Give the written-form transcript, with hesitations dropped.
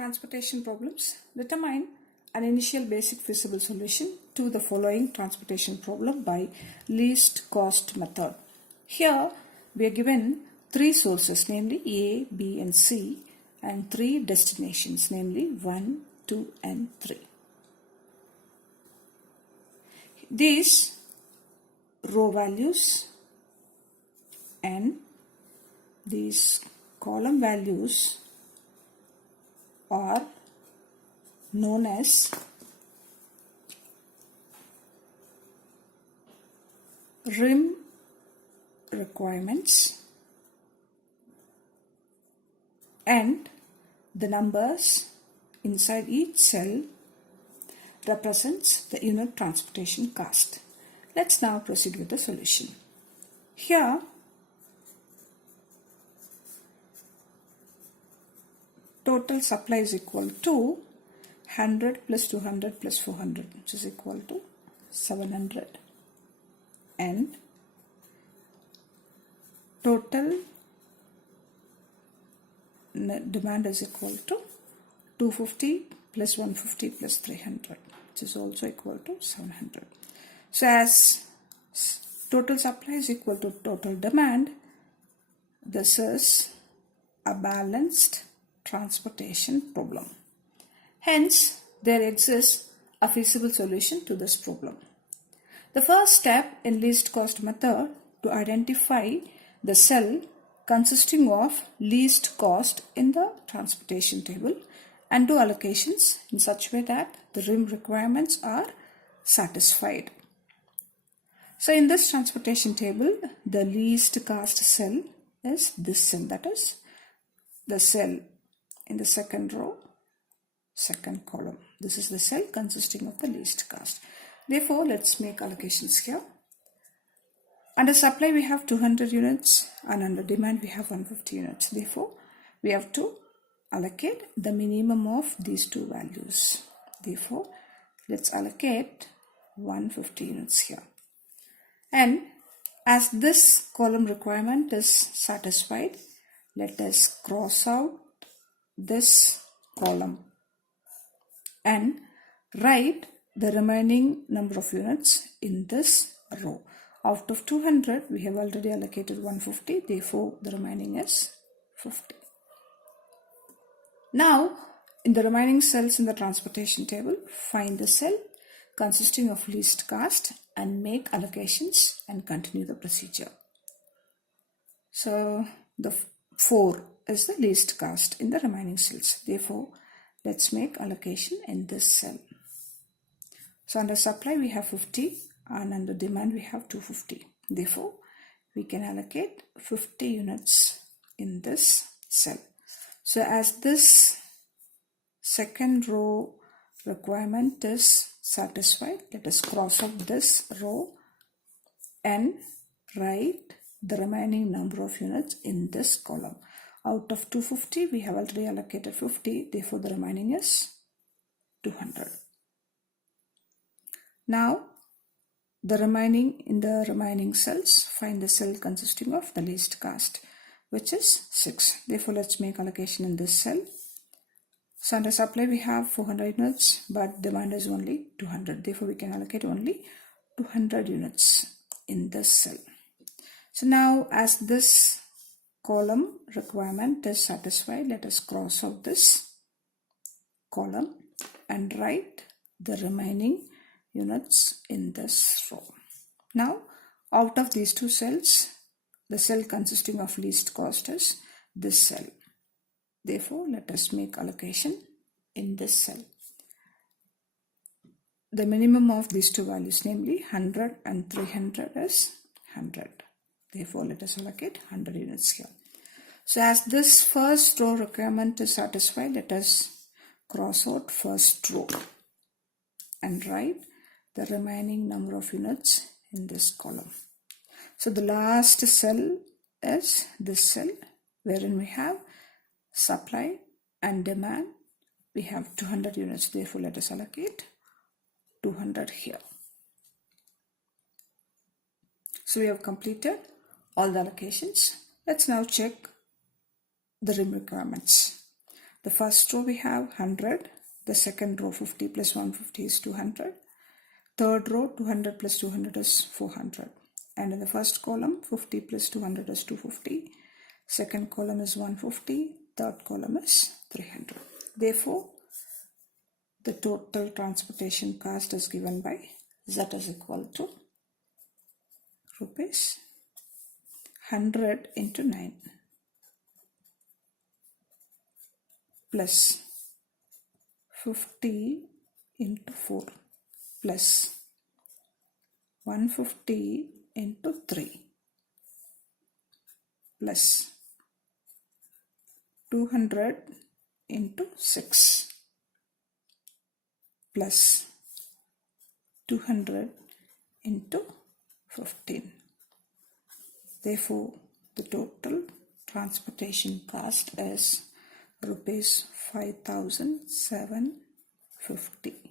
Transportation problems. Determine an initial basic feasible solution to the following transportation problem by least cost method. Here we are given three sources, namely A, B and C, and three destinations, namely 1, 2 and 3. These row values and these column values are known as rim requirements, and the numbers inside each cell represents the unit transportation cost. Let's now proceed with the solution. Here total supply is equal to 100 plus 200 plus 400, which is equal to 700, and total demand is equal to 250 plus 150 plus 300, which is also equal to 700. So as total supply is equal to total demand, this is a balanced transportation problem. Hence, there exists a feasible solution to this problem. The first step in least cost method to identify the cell consisting of least cost in the transportation table and do allocations in such way that the rim requirements are satisfied. So in this transportation table, the least cost cell is this cell, that is the cell in the second row, second column. This is the cell consisting of the least cost. Therefore, let's make allocations here. Under supply we have 200 units and under demand we have 150 units. Therefore, we have to allocate the minimum of these two values. Therefore, let's allocate 150 units here. And as this column requirement is satisfied, let us cross out this column and write the remaining number of units in this row. Out of 200, we have already allocated 150, therefore the remaining is 50. Now, in the remaining cells in the transportation table, find the cell consisting of least cost and make allocations and continue the procedure. So, the 4 is the least cost in the remaining cells. Therefore, let's make allocation in this cell. So, under supply we have 50 and under demand we have 250. Therefore, we can allocate 50 units in this cell. So, as this second row requirement is satisfied, let us cross out this row and write the remaining number of units in this column. Out of 250, we have already allocated 50, therefore the remaining is 200. Now, in the remaining cells, find the cell consisting of the least cost, which is 6. Therefore, let's make allocation in this cell. So, under supply we have 400 units, but demand is only 200. Therefore, we can allocate only 200 units in this cell. So, now as this column requirement is satisfied, let us cross out this column and write the remaining units in this row. Now, out of these two cells, the cell consisting of least cost is this cell. Therefore, let us make allocation in this cell. The minimum of these two values, namely 100 and 300, is 100. Therefore, let us allocate 100 units here. So, as this first row requirement is satisfied, let us cross out first row and write the remaining number of units in this column. So, the last cell is this cell wherein we have supply and demand. We have 200 units. Therefore, let us allocate 200 here. So, we have completed all the allocations. Let's now check the rim requirements. The first row we have 100. The second row 50 plus 150 is 200. Third row 200 plus 200 is 400. And in the first column 50 plus 200 is 250. Second column is 150. Third column is 300. Therefore, the total transportation cost is given by Z is equal to rupees 100 into 9 plus 50 into 4 plus 150 into 3 plus 200 into 6 plus 200 into 15. Therefore, the total transportation cost is rupees 5,750.